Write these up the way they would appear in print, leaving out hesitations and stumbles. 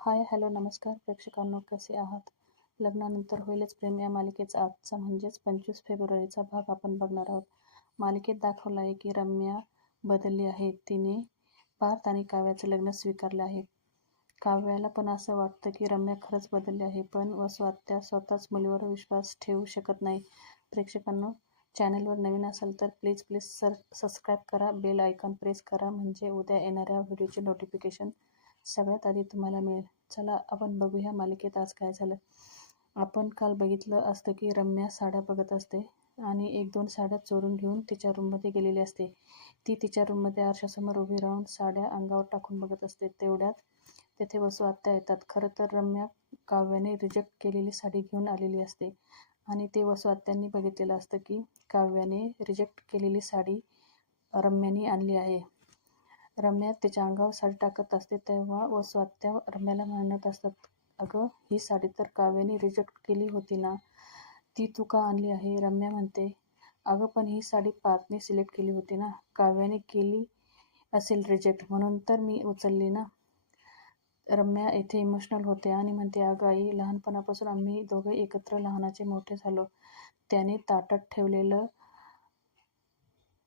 Hi hello नमस्कार प्रेक्षकांनो, कसे आहात? लग्नानंतर होईलच प्रेम या मालिकेचा आजचा म्हणजेच 25 फेब्रुवारीचा भाग आपण बघणार आहोत. मालिकेत दाखवलं आहे की रम्या बदलली आहे. तिने पार्थ आणि काव्याचं लग्न स्वीकारलं आहे. काव्याला पण असं वाटतं की रम्या खरंच बदलली आहे, पण वसू आत्या स्वतःच मुलीवर विश्वास ठेवू शकत नाही. प्रेक्षकांनो, चॅनलवर नवीन असाल तर प्लीज सबस्क्राईब करा, बेल आयकॉन प्रेस करा, म्हणजे उद्या येणाऱ्या व्हिडिओचे नोटिफिकेशन सगळ्यात आधी तुम्हाला मिळेल. चला आपण बघूया मालिकेत आज काय झालं. आपण काल बघितलं असतं की रम्या साड्या बघत असते आणि 1-2 साड्या चोरून घेऊन तिच्या रूममध्ये गेलेली असते. ती तिच्या रूममध्ये आरशासमोर उभी राहून साड्या अंगावर टाकून बघत असते. तेवढ्यात तेथे वसू आत्या येतात. खरं तर रम्या काव्याने रिजेक्ट केलेली साडी घेऊन आलेली असते आणि ते वसू आत्यांनी बघितलेलं असतं की काव्याने रिजेक्ट केलेली साडी रम्याने आणली आहे. रम्या तिच्या अंगावर साडी टाकत असते तेव्हा वसू आत्या रम्याला म्हणत असतात, अगं ही साडी तर काव्याने रिजेक्ट केली होती ना, ती तू का आणली आहे? रम्या म्हणते, अगं पण ही साडी पार्थने सिलेक्ट केली होती ना, काव्याने केली असेल रिजेक्ट म्हणून तर मी उचलली ना. रम्या इथे इमोशनल होते आणि म्हणते, अगं आई, लहानपणापासून आम्ही दोघे एकत्र लहानाचे मोठे झालो. त्याने ताटात ठेवलेलं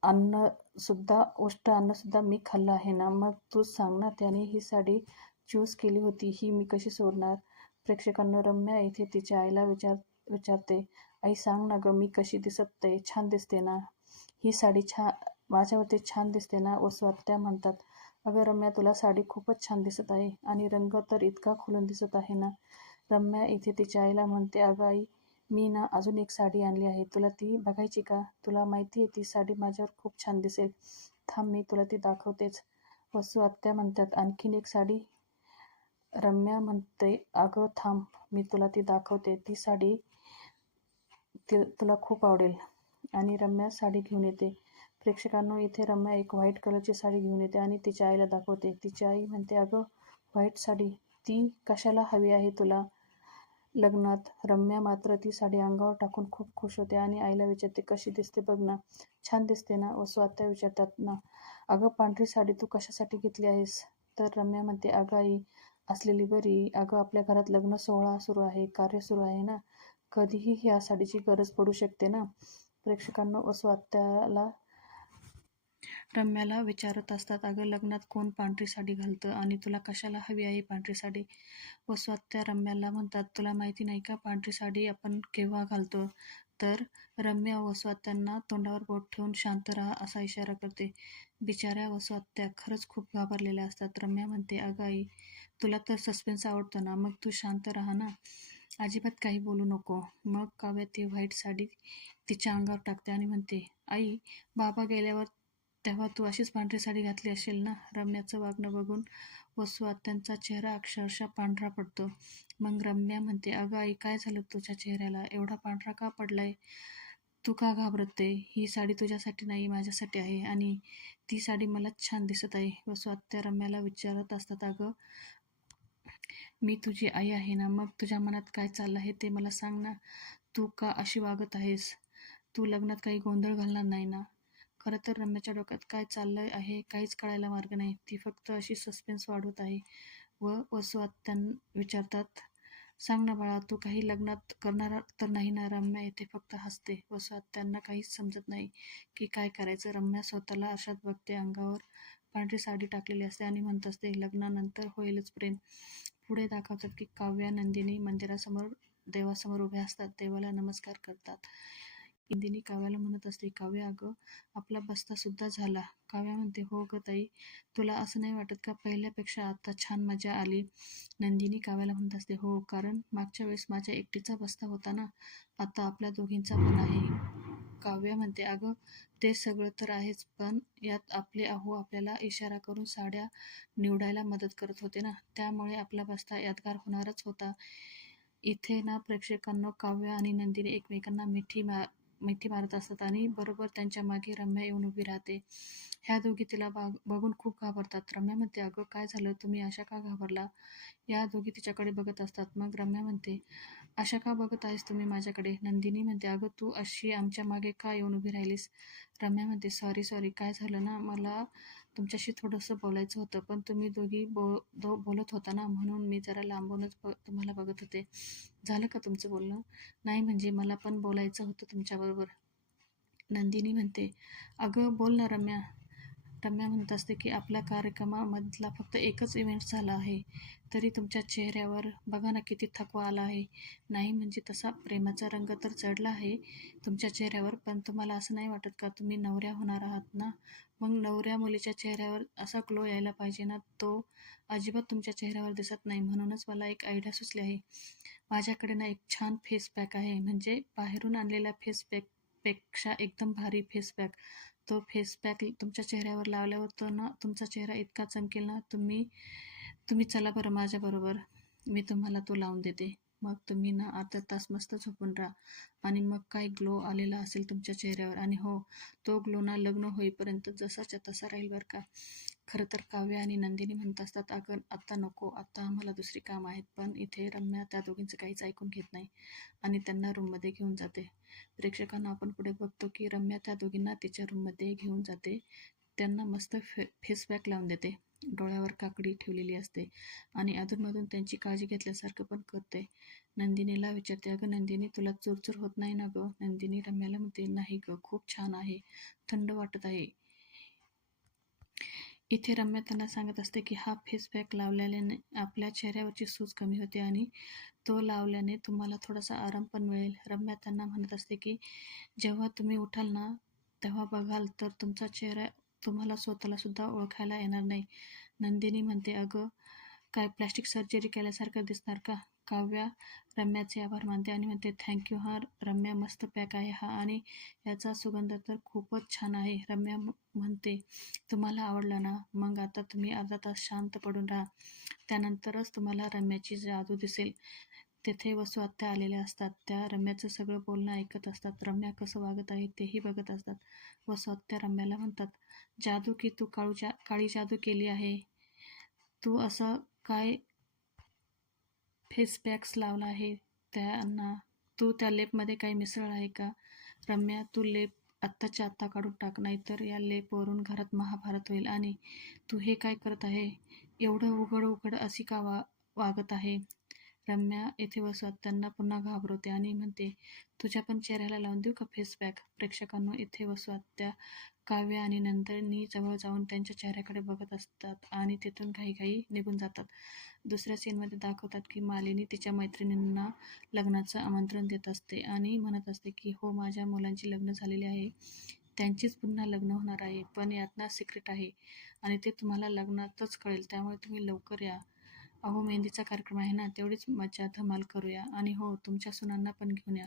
उष्ट अन्नसुद्धा मी खाल्लं आहे ना. मग तूच सांग ना, त्याने ही साडी चूज केली होती, ही मी कशी सोडणार? प्रेक्षकांनो, रम्या इथे तिच्या आईला विचारते, आई सांग ना गं, मी कशी दिसते? छान दिसते ना? ही साडी माझ्यावरती छान दिसते ना? वसू आत्या म्हणतात, अगं रम्या, तुला साडी खूपच छान दिसत आहे आणि रंग तर इतका खुलून दिसत आहे ना. रम्या इथे तिच्या आईला म्हणते, अगं आई, मी ना अजून एक साडी आणली आहे, तुला ती बघायची का? तुला माहिती आहे ती साडी माझ्यावर खूप छान दिसेल. थांब, मी तुला ती दाखवतेच. वसू आत्या म्हणतात, आणखीन एक साडी? रम्या म्हणते, अगं थांब, मी तुला ती दाखवते. ती साडी तुला खूप आवडेल. आणि रम्या साडी घेऊन येते. प्रेक्षकांनो, इथे रम्या एक व्हाईट कलरची साडी घेऊन येते आणि तिच्या आईला दाखवते. तिची आई म्हणते, अगं व्हाईट साडी, ती कशाला हवी आहे तुला लग्नात? रम्या मात्र ती साडी अंगावर टाकून खूप खुश होते आणि आईला विचारते, कशी दिसते बघ ना, छान दिसते ना? वसू आत्या विचारतात ना, अगं पांढरी साडी तू कशासाठी घेतली आहेस? तर रम्या म्हणते, अगं आई, असलेली बरी. अगं आपल्या घरात लग्न सोहळा सुरू आहे, कार्य सुरू आहे ना, कधीही ह्या साडीची गरज पडू शकते ना. प्रेक्षकांना वसू आत्याला रम्याला विचारत असतात, अगं लग्नात कोण पांढरी साडी घालतं आणि तुला कशाला हवी आहे पांढरी साडी? वसू आत्या रम्याला म्हणतात, तुला माहिती नाही का पांढरी साडी आपण केव्हा घालतो? तर रम्या वसू आत्यांना तोंडावर बोट ठेवून शांत राहा असा इशारा करते. बिचाऱ्या वसू आत्या खरंच खूप घाबरलेल्या असतात. रम्या म्हणते, अगं आई, तुला तर सस्पेन्स आवडतो ना, मग तू शांत राहा ना, अजिबात काही बोलू नको. मग काव्या ती व्हाईट साडी तिच्या अंगावर टाकते आणि म्हणते, आई, बाबा गेल्यावर तेव्हा तू अशीच पांढरी साडी घातली असेल ना? रम्याचं वागणं बघून वसू आत्यांचा चेहरा अक्षरशः पांढरा पडतो. मग रम्या म्हणते, अगं आई, काय झालं तुझ्या चेहऱ्याला? एवढा पांढरा का पडलाय? तू का घाबरते? ही साडी तुझ्यासाठी नाही, माझ्यासाठी आहे आणि ती साडी मलाच छान दिसत आहे. वसू आत्या रम्याला विचारत असतात, अगं मी तुझी आई आहे ना, मग तुझ्या मनात काय चाललं आहे ते मला सांग ना. तू का अशी वागत आहेस? तू लग्नात काही गोंधळ घालणार नाही ना? खरं तर रम्याच्या डोक्यात काय चाललं आहे काहीच कळायला मार्ग नाही. ती फक्त अशी सस्पेन्स वाढवत आहे. वसू आत्या विचारतात, सांग ना बाळा, तू काही लग्नात करणार तर नाही ना? रम्या येथे फक्त हसते. वसू आत्यांना काहीच समजत नाही की काय करायचं. रम्या स्वतःला आरशात बघते. अंगावर पांढरी साडी टाकलेली असते आणि म्हणत असते, लग्नानंतर होईलच प्रेम. पुढे दाखवतात की काव्या नंदिनी मंदिरासमोर देवासमोर उभ्या असतात. देवाला नमस्कार करतात. नंदिनी काव्याला म्हणत असते, काव्या, अगं आपला बस्ता सुद्धा झाला. काव्या म्हणते, हो ग ताई, तुला असं नाही वाटत का पहिल्यापेक्षा आता छान मजा आली? नंदिनी काव्याला म्हणत असते, हो, कारण मागच्या वेळेस माझ्या एकटीचा बस्ता होता ना, आता आपल्या दोघींचा पण आहे. काव्या म्हणते, अगं ते सगळं तर आहेच, पण यात आपले अहो आपल्याला इशारा करून साड्या निवडायला मदत करत होते ना, त्यामुळे आपला बस्ता यादगार होणारच होता. इथे ना प्रेक्षकांना काव्या आणि नंदिनी एकमेकांना मिठी मारत असतात आणि बरोबर त्यांच्या मागे रम्या येऊन उभी राहते. ह्या दोघी तिला बघून खूप घाबरतात. रम्या म्हणते, अगं काय झालं, तुम्ही अशा का घाबरला? या दोघी तिच्याकडे बघत असतात. मग रम्या म्हणते, अशा का बघत आहेस तुम्ही माझ्याकडे? नंदिनी म्हणते, अगं तू अशी आमच्या मागे का येऊन उभी राहिलीस? रम्या म्हणते, सॉरी, काय झालं ना, मला तुमच्याशी थोडंसं बोलायचं होतं, पण तुम्ही दोघी बोलत होता ना, म्हणून मी जरा लांबूनच तुम्हाला बघत होते. झालं का तुमचं बोलणं? नाही म्हणजे मला पण बोलायचं होतं तुमच्याबरोबर. नंदिनी म्हणते, अगं बोल ना रम्या. रम्या म्हणत असते की आपल्या कार्यक्रमामधला फक्त एकच इव्हेंट झाला आहे, तरी तुमच्या चेहऱ्यावर बघा ना किती थकवा आला आहे. नाही म्हणजे तसा प्रेमाचा रंग तर चढला आहे तुमच्या चेहऱ्यावर, पण तुम्हाला असं नाही वाटत का तुम्ही नवऱ्या होणार आहात ना? मग नवऱ्या मुलीच्या चेहऱ्यावर असा ग्लो यायला पाहिजे ना, तो अजिबात तुमच्या चेहऱ्यावर दिसत नाही. म्हणूनच मला एक आयडिया सुचली आहे. माझ्याकडे ना एक छान फेस पॅक आहे, म्हणजे बाहेरून आणलेला फेस पॅक पेक्षा एकदम भारी फेस पॅक. तो फेस पॅक तुमच्या चेहऱ्यावर लावल्यावर तो ना तुमचा चेहरा इतका चमकेल ना, तुम्ही तुम्ही चला बरं माझ्याबरोबर. मी तुम्हाला तो लावून देते. मग तुम्ही ना अर्धा तास मस्त झोपून राहा आणि मग काय ग्लो आलेला असेल तुमच्या चेहऱ्यावर. आणि हो, तो ग्लो ना लग्न होईपर्यंत जसाच्या तसा राहील बरं का. खरं तर काव्य आणि नंदिनी म्हणत असतात, अगं आत्ता नको, आत्ता आम्हाला दुसरी कामं आहेत. पण इथे रम्या त्या दोघींचं काहीच ऐकून घेत नाही आणि त्यांना रूममध्ये घेऊन जाते. प्रेक्षकांना आपण पुढे बघतो की रम्या त्या दोघींना तिच्या रूममध्ये घेऊन जाते. त्यांना मस्त फेस पॅक लावून देते. डोळ्यावर काकडी ठेवलेली असते आणि अधूनमधून त्यांची काळजी घेतल्यासारखं पण करते. नंदिनीला विचारते, अगं नंदिनी तुला चुरचूर होत नाही ना गं? नंदिनी रम्याला म्हणते, नाही गं, खूप छान आहे, थंड वाटत आहे. इथे रम्या त्यांना सांगत असते की हा फेस पॅक लावल्याने आपल्या चेहऱ्यावरची सूज कमी होते आणि तो लावल्याने तुम्हाला थोडासा आराम पण मिळेल. रम्या त्यांना म्हणत असते की जेव्हा तुम्ही उठाल ना, तेव्हा बघाल तर तुमचा चेहरा तुम्हाला स्वतःला सुद्धा ओळखायला येणार नाही. नंदिनी म्हणते, अगं काय प्लॅस्टिक सर्जरी केल्यासारखं दिसणार का? काव्या रम्याचे आभार मानते आणि म्हणते, थँक्यू हा रम्या, मस्त पॅक आहे हा आणि याचा सुगंध तर खूपच छान आहे. रम्या म्हणते, तुम्हाला आवडला ना? मग आता तुम्ही अर्धा तास शांत पडून राहा. त्यानंतरच तुम्हाला रम्याची जादू दिसेल. तेथे वसू आत्या आलेल्या असतात. त्या रम्याचं सगळं बोलणं ऐकत असतात. रम्या कसं वागत आहे तेही बघत असतात. वसू आत्या रम्याला म्हणतात, जादू की तू काळी जादू केली आहे. तू असं काय फेस पॅक्स लावला आहे त्यांना? तू त्या लेपमध्ये काही मिसळ आहे का? रम्या, तू लेप आत्ताच्या आत्ता काढून टाक, नाहीतर या लेपवरून घरात महाभारत होईल. आणि तू हे काय करत आहे? एवढं उघड उघड अशी का वागत आहे? रम्या येथे बसवत त्यांना पुन्हा घाबरवते आणि म्हणते, तुझ्या पण चेहऱ्याला लावून देऊ का फेस पॅक? प्रेक्षकांनो, इथे बसवत त्या काव्य आणि नंदिनी जवळ जाऊन त्यांच्या चेहऱ्याकडे बघत असतात आणि तिथून घाईघाई निघून जातात. दुसऱ्या सीनमध्ये दाखवतात की मालिनी तिच्या मैत्रिणींना लग्नाचं आमंत्रण देत असते आणि म्हणत असते की हो, माझ्या मुलांची लग्न झालेली आहे, त्यांचीच पुन्हा लग्न होणार आहे, पण यात ना सिक्रेट आहे आणि ते तुम्हाला लग्नातच कळेल, त्यामुळे तुम्ही लवकर या. अहो, मेहंदीचा कार्यक्रम आहे ना, तेवढीच मजा धमाल करूया. आणि हो, तुमच्या सुनांना पण घेऊन या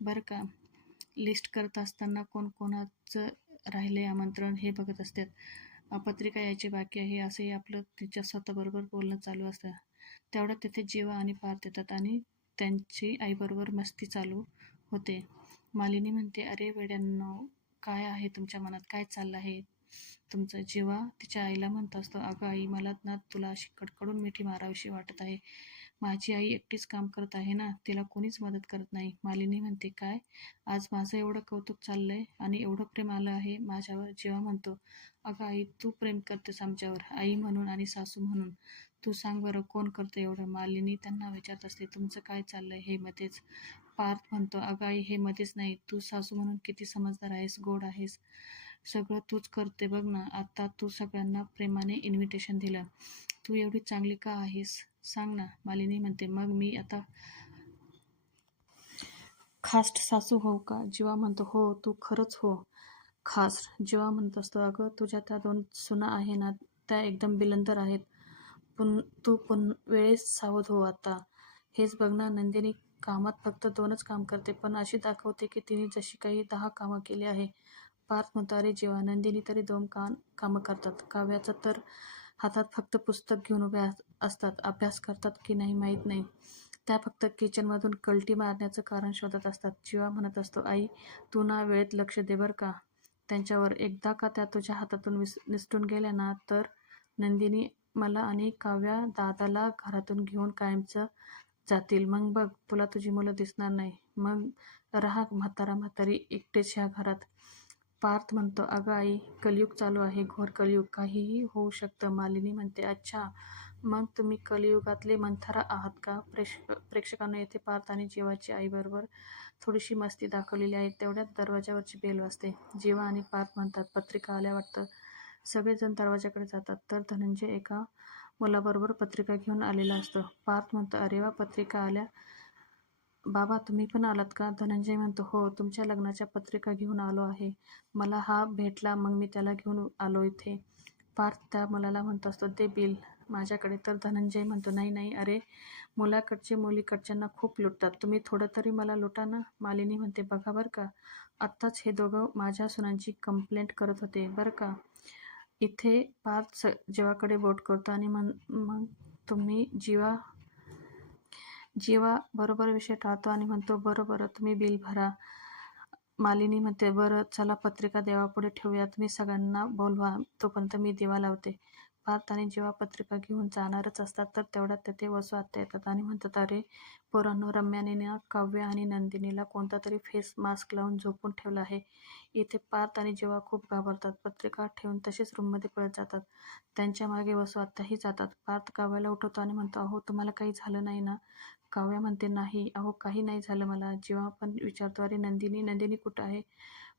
बरं का. लिस्ट करत असताना कोण कोणाचं राहिले आमंत्रण हे बघत असतात. पत्रिका यायची बाकी आहे असंही आपलं तिच्या स्वतःबरोबर बोलणं चालू असतं. तेवढ्यात तिथे जीवा आणि पार्थ येतात आणि त्यांची आईबरोबर मस्ती चालू होते. मालिनी म्हणते, अरे वेड्यांनो, काय आहे तुमच्या मनात? काय चाललं आहे तुमचं? जीवा तिच्या आईला म्हणत असतो, अगं आई, मला ना तुला अशी कडकडून मिठी मारावीशी वाटत आहे. माझी आई एकटीच काम करत आहे ना, तिला कोणीच मदत करत नाही. मालिनी म्हणते, काय? आज माझं एवढं कौतुक चाललंय आणि एवढं प्रेम आलं आहे माझ्यावर? जेव्हा म्हणतो, अगं आई, तू प्रेम करतेस आमच्यावर, आई म्हणून आणि सासू म्हणून. तू सांग बरं, कोण करतं एवढं? मालिनी त्यांना विचारत असते, तुमचं काय चाललंय हे मध्येच? पार्थ म्हणतो, अगं आई, हे मध्येच नाही, तू सासू म्हणून किती समजदार आहेस, गोड आहेस, सगळं तूच करते बघ ना. आता तू सगळ्यांना प्रेमाने इन्व्हिटेशन दिलं, तू एवढी चांगली का आहेस? सांग ना. मालिनी म्हणते, मग मी आता खास सासू हो का? जीवा म्हणतो, हो, तू खरंच हो खास. जीवा म्हणत असतो, अगं तुझ्या त्या 2 सुना आहे ना, त्या एकदम बिलंतर आहेत. तू वेळेस सावध हो आता. हेच बघ ना, नंदिनी कामात फक्त 2च काम करते, पण अशी दाखवते की तिने जशी काही 10 कामं केली आहे. पार्थ म्हणतो, अरे जीवा, नंदिनी तरी 2 कामं करतात. काव्याचं तर हातात फक्त पुस्तक घेऊन उभ्या असतात. अभ्यास करतात की नाही माहीत नाही. त्या फक्त किचनमधून कल्टी मारण्याचं कारण शोधत असतात. जीवा म्हणत असतो, आई, तू ना वेळेत लक्ष दे बरं का त्यांच्यावर. एकदा का त्या तुझ्या हातातून निसटून गेल्या ना, तर नंदिनी मला आणि काव्या दादाला घरातून घेऊन कायमचं जातील. मग बघ, तुला तुझी मुलं दिसणार नाही. मग राहा म्हातारा म्हातारी एकटेच ह्या घरात. पार्थ म्हणतो, अगं आई, कलियुग चालू आहे, घोर कलियुग, काहीही होऊ शकतं. मालिनी म्हणते, अच्छा, मग तुम्ही कलियुगातले मंथरा आहात का? प्रेक्षकांना येथे पार्थ आणि जीवाची आईबरोबर थोडीशी मस्ती दाखवलेली आहे. तेवढ्यात दरवाजावरची बेल वाजते. जीवा आणि पार्थ म्हणतात, पत्रिका आल्या वाटतं. सगळेजण दरवाजाकडे जातात, तर धनंजय एका मुलाबरोबर पत्रिका घेऊन आलेला असतो. पार्थ म्हणतो, अरे वा, पत्रिका आल्या. बाबा, तुम्ही पण आलात का? धनंजय म्हणतो, हो, तुमच्या लग्नाच्या पत्रिका घेऊन आलो आहे. मला हा भेटला, मग मी त्याला घेऊन आलो इथे. पार्थ त्या मुलाला म्हणत असतो, ते बिल माझ्याकडे. तर धनंजय म्हणतो, नाही नाही, अरे, मुलाकडचे मुलीकडच्यांना खूप लुटतात, तुम्ही थोडं तरी मला लुटा ना. मालिनी म्हणते, बघा बरं का, आत्ताच हे दोघं माझ्या सुनांची कंप्लेंट करत होते बरं का. इथे पार्थ जीवाकडे बोट करतो आणि मग तुम्ही जीवा बरोबर विषय टाळतो आणि म्हणतो, बरं बरं, तुम्ही बिल भरा. मालिनी म्हणते, बरं चला, पत्रिका देवापुढे ठेवूया, तुम्ही सगळ्यांना बोलवा, तोपर्यंत मी दिवा लावते. पार्थ आणि जेव्हा पत्रिका घेऊन जाणारच असतात, तर तेवढ्यात तेथे वसू आत्या येतात आणि म्हणतात, अरे पोरांनो, रम्याने ना काव्य आणि नंदिनीला कोणता तरी फेस मास्क लावून झोपून ठेवला आहे. इथे पार्थ आणि जेव्हा खूप घाबरतात, पत्रिका ठेवून तसेच रूममध्ये पळत जातात. त्यांच्या मागे वसू आत्याही जातात. पार्थ काव्याला उठवतो आणि म्हणतो, अहो, तुम्हाला काही झालं नाही ना? काव्या म्हणते, नाही अहो, काही नाही झालं मला. जेव्हा पण विचारतो, अरे नंदिनी, नंदिनी कुठं आहे?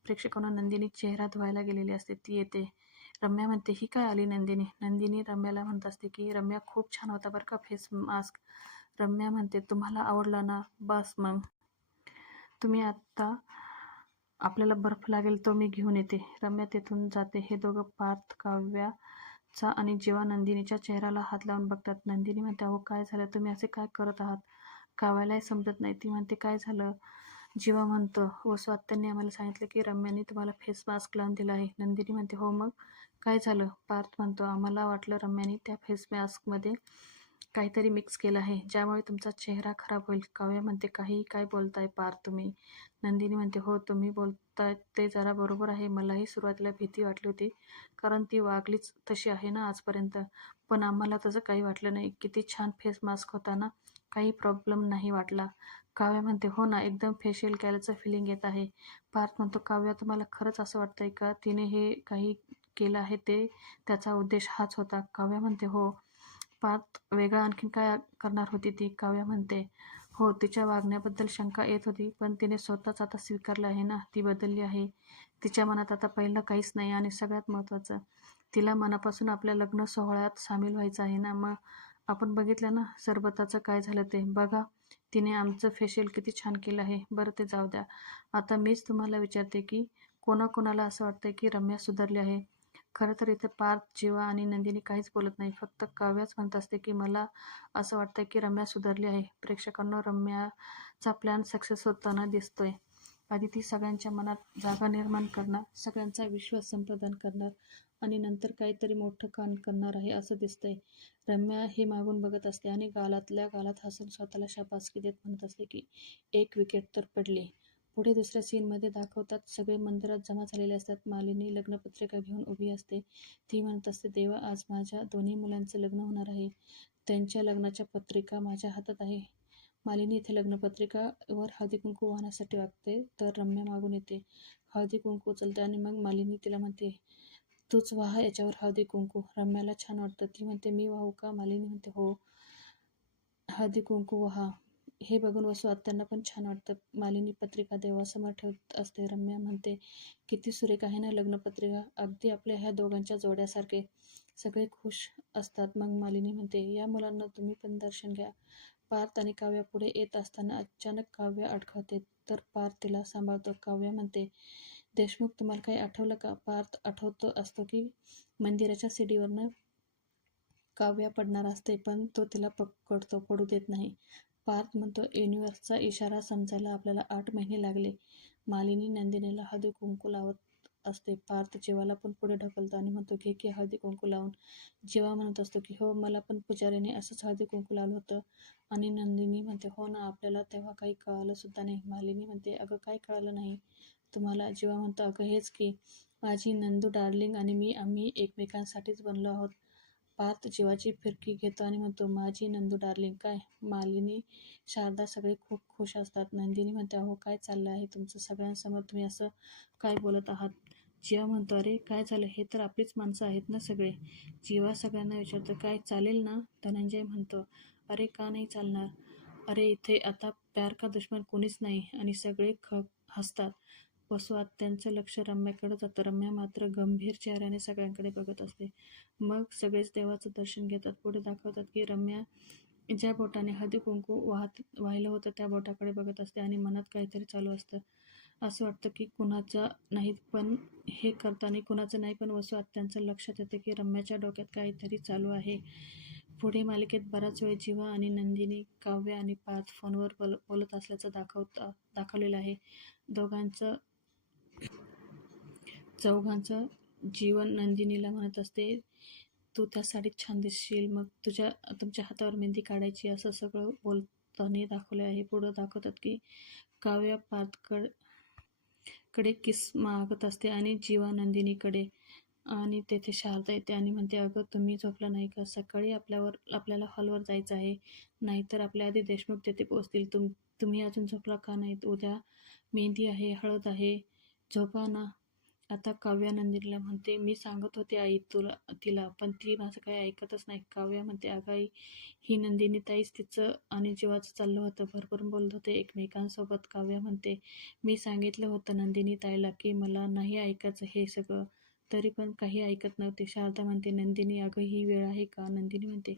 प्रेक्षकांना नंदिनी चेहरा धुवायला गेलेली असते, ती येते. रम्या म्हणते, ही काय आली नंदिनी? नंदिनी रम्याला म्हणत असते की, रम्या, खूप छान होता बरं का फेस मास्क. रम्या म्हणते, तुम्हाला आवडला ना? बस मग, तुम्ही आत्ता, आपल्याला बर्फ लागेल तो मी घेऊन येते. रम्या तेथून जाते. हे दोघं पार्थ, काव्याचा आणि जेव्हा नंदिनीच्या चेहऱ्याला हात लावून बघतात. नंदिनी म्हणते, अहो, काय झालं? तुम्ही असे काय करत आहात? काव्यालाही समजत नाही. ती म्हणते, काय झालं? जीवा म्हणतो, वसू आत्यांनी आम्हाला सांगितलं की रम्याने तुम्हाला फेस मास्क लावून दिला आहे. नंदिनी म्हणते, हो, मग काय झालं? पार्थ म्हणतो, आम्हाला वाटलं रम्याने त्या फेस मास्कमध्ये काहीतरी मिक्स केलं आहे, ज्यामुळे तुमचा चेहरा खराब होईल. काव्या म्हणते, काही काय बोलताय पार्थ तुम्ही? नंदिनी म्हणते, हो, तुम्ही बोलताय ते जरा बरोबर आहे. मलाही सुरुवातीला भीती वाटली होती, कारण ती वागलीच तशी आहे ना आजपर्यंत. पण आम्हाला तसं काही वाटलं नाही. किती छान फेस मास्क होता ना, काही प्रॉब्लेम नाही वाटला. काव्या म्हणते, हो ना, एकदम फेशियल केल्याचं फिलिंग येत आहे. पार्थ म्हणतो, काव्या, तुम्हाला खरंच असं वाटतंय का तिने हे काही केलं आहे ते त्याचा उद्देश हाच होता? काव्या म्हणते, हो. पार्थ, वेगळं आणखीन काय करणार होती ती? काव्या म्हणते, हो, तिच्या वागण्याबद्दल शंका येत होती, पण तिने स्वतःच आता स्वीकारलं आहे ना, ती बदलली आहे. तिच्या मनात आता पहिलं काहीच नाही, आणि सगळ्यात महत्त्वाचं, तिला मनापासून आपल्या लग्न सोहळ्यात सामील व्हायचं आहे ना. मग आपण बघितलं ना सरबताचं काय झालं ते. बघा, तिने आमचं फेशियल किती छान केलं आहे. बरं, ते जाऊ द्या. आता मीच तुम्हाला विचारते की कोणाकोणाला असं वाटतंय की रम्या सुधारली आहे? खरं तर इथे पार्थ, जीवा आणि नंदिनी काहीच बोलत नाही. फक्त काव्याच म्हणत असते की मला असं वाटतंय की रम्या सुधारली आहे. प्रेक्षकांना रम्याचा प्लॅन सक्सेस होताना दिसतोय. आधी ती सगळ्यांच्या मनात जागा निर्माण करणार, सगळ्यांचा विश्वास संपादन करणार, आणि नंतर काहीतरी मोठं काम करणार आहे असं दिसतंय. रम्या हे मागून बघत असते आणि गालातल्या गालात हसून स्वतःला शाबासकी देत म्हणत असते की एक विकेट तर पडली. पुढे दुसऱ्या सीनमध्ये दाखवतात, सगळे मंदिरात जमा झालेले असतात. मालिनी लग्नपत्रिका घेऊन उभी असते. ती म्हणत असते, देवा, आज माझ्या दोन्ही मुलांचं लग्न होणार आहे. त्यांच्या लग्नाच्या पत्रिका माझ्या हातात आहे. मालिनी इथे लग्नपत्रिकावर हळदी कुंकू वाहण्यासाठी वागते, तर रम्या मागून येते. हळदी कुंकू उचलते आणि मग मालिनी तिला म्हणते, तूच वाहा याच्यावर हळदी कुंकू. रम्याला छान वाटतं. ती म्हणते, मी वाहू का? मालिनी म्हणते, हो, हळदी कुंकू वहा. हे बघून वसू आत्यांना पण छान वाटतं. मालिनी पत्रिका देवासमोर ठेवत असते. रम्या म्हणते, किती सुरेख आहे ना लग्नपत्रिका, अगदी आपल्या ह्या दोघांच्या जोड्यासारखे. सगळे खुश असतात. मग मालिनी म्हणते, या मुलांना तुम्ही पण दर्शन घ्या. पार्थ आणि काव्या पुढे येत असताना अचानक काव्या अडखळते, तर पार्थ तिला सांभाळतो. काव्या म्हणते, देशमुख, तुम्हाला काही आठवलं का? पार्थ आठवतो असतो की मंदिराच्या सीडीवरनं काव्या पडणार असते, पण तो तिला पकडतो, पडू देत नाही. पार्थ म्हणतो, युनिव्हर्सचा इशारा समजायला आपल्याला 8 महिने लागले. मालिनी नंदिनीला हळदी कुंकू लावत असते. पार्थ जीवाला पण पुढे ढकलतो आणि म्हणतो, घे की हळदी कुंकू लावून. जीवा म्हणत असतो की हो, मला पण पुजारीने असंच हळदी कुंकू लावलं होतं. आणि नंदिनी म्हणते, हो ना, आपल्याला तेव्हा काही कळालं सुद्धा नाही. मालिनी म्हणते, अगं, काय कळालं नाही तुम्हाला? जीवा म्हणतो, अगं, हेच की माझी नंदू डार्लिंग आणि मी, आम्ही एकमेकांसाठीच बनलो आहोत. पार्थ जीवाची फिरकी घेतो आणि म्हणतो, माझी नंदू डार्लिंग काय? मालिनी, शारदा सगळे खूप खुश असतात. नंदिनी म्हणते, अहो, काय चाललं आहे तुमचं? सगळ्यांसमोर तुम्ही असं काय बोलत आहात? जीवा म्हणतो, अरे काय झालं, हे तर आपलीच माणसं आहेत ना सगळे. जीवा सगळ्यांना विचारतो, काय चालेल ना? धनंजय म्हणतो, अरे का नाही चालणार, अरे इथे आता प्यार का दुश्मन कोणीच नाही. आणि सगळे हसतात. वसू आत्यांचं लक्ष रम्याकडे जातं. रम्या मात्र गंभीर चेहऱ्याने सगळ्यांकडे बघत असते. मग सगळेच देवाचं दर्शन घेतात. पुढे दाखवतात की रम्या ज्या बोटाने हळदी कुंकू वाहिलं होतं त्या बोटाकडे बघत असते आणि मनात काहीतरी चालू असतं. असं वाटतं की कुणाचं नाही, पण हे करताना कुणाचं नाही, पण वसू आत्यांचं लक्षात येतं की रम्याच्या डोक्यात काहीतरी चालू आहे. पुढे मालिकेत बराच वेळ जीवा आणि नंदिनी, काव्य आणि पार्थ फोनवर बोलत असल्याचं दाखवलेलं आहे. चौघांचं जीवन नंदिनीला म्हणत असते, तू त्या साडीत छान दिसशील, मग तुमच्या हातावर मेहंदी काढायची, असं सगळं बोलताना दाखवलं आहे. पुढं दाखवतात की काव्य पार्थकडे किस मागत असते आणि जीवा नंदिनीकडे. आणि तेथे शारदा येते आणि म्हणते, अगं तुम्ही झोपला नाही का? सकाळी आपल्याला हॉलवर जायचं आहे, नाहीतर आपल्या आधी देशमुख तिथे पोहोचतील. तुम्ही अजून झोपला का नाहीत? उद्या मेहंदी आहे, हळद आहे, झोपा ना. आता काव्या नंदिनीला म्हणते, मी सांगत होते आई तिला, पण ती माझं काही ऐकतच नाही. काव्या म्हणते, अगं आई, ही नंदिनी ताईच तिचं आणि जीवाचं चाललं होतं, भरभर बोलत होते एकमेकांसोबत. काव्या म्हणते, मी सांगितलं होतं नंदिनी ताईला की मला नाही ऐकायचं हे सगळं, तरी पण काही ऐकत नव्हते. शारदा म्हणते, नंदिनी अगं ही वेळ आहे का? नंदिनी म्हणते,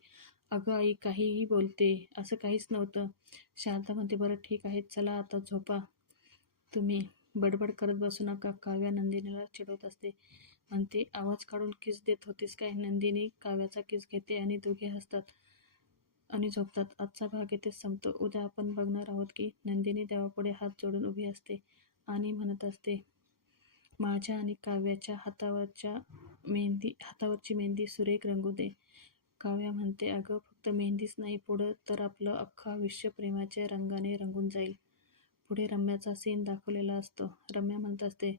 अगं आई काहीही बोलते, असं काहीच नव्हतं. शारदा म्हणते, बरं ठीक आहे, चला आता झोपा तुम्ही, बडबड करत बसू नका. काव्या नंदिनीला चिडवत असते. म्हणते, आवाज काढून किस देत होतीस काय? नंदिनी काव्याचा किस घेते आणि दोघे हसतात आणि झोपतात. आजचा भाग इथेच संपतो. उद्या आपण बघणार आहोत की नंदिनी देवापुढे हात जोडून उभी असते आणि म्हणत असते, माझ्या आणि काव्याच्या हातावरची मेहंदी सुरेख रंगू दे. काव्या म्हणते, अगं फक्त मेहंदीच नाही, पुढं तर आपलं अख्खं आयुष्य प्रेमाच्या रंगाने रंगून जाईल. पुढे रम्याचा सीन दाखवलेला असतो. रम्या म्हणत असते,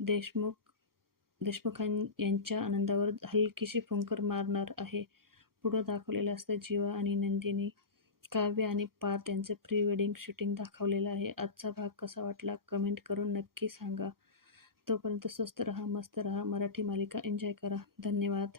देशमुखां यांच्या आनंदावर हलकीशी फुंकर मारणार आहे. पुढं दाखवलेलं असतं जीवा आणि नंदिनी, काव्य आणि पार्थ यांचे प्री वेडिंग शूटिंग दाखवलेलं आहे. आजचा भाग कसा वाटला कमेंट करून नक्की सांगा. तोपर्यंत स्वस्त रहा, मस्त रहा. मराठी मालिका एन्जॉय करा. धन्यवाद.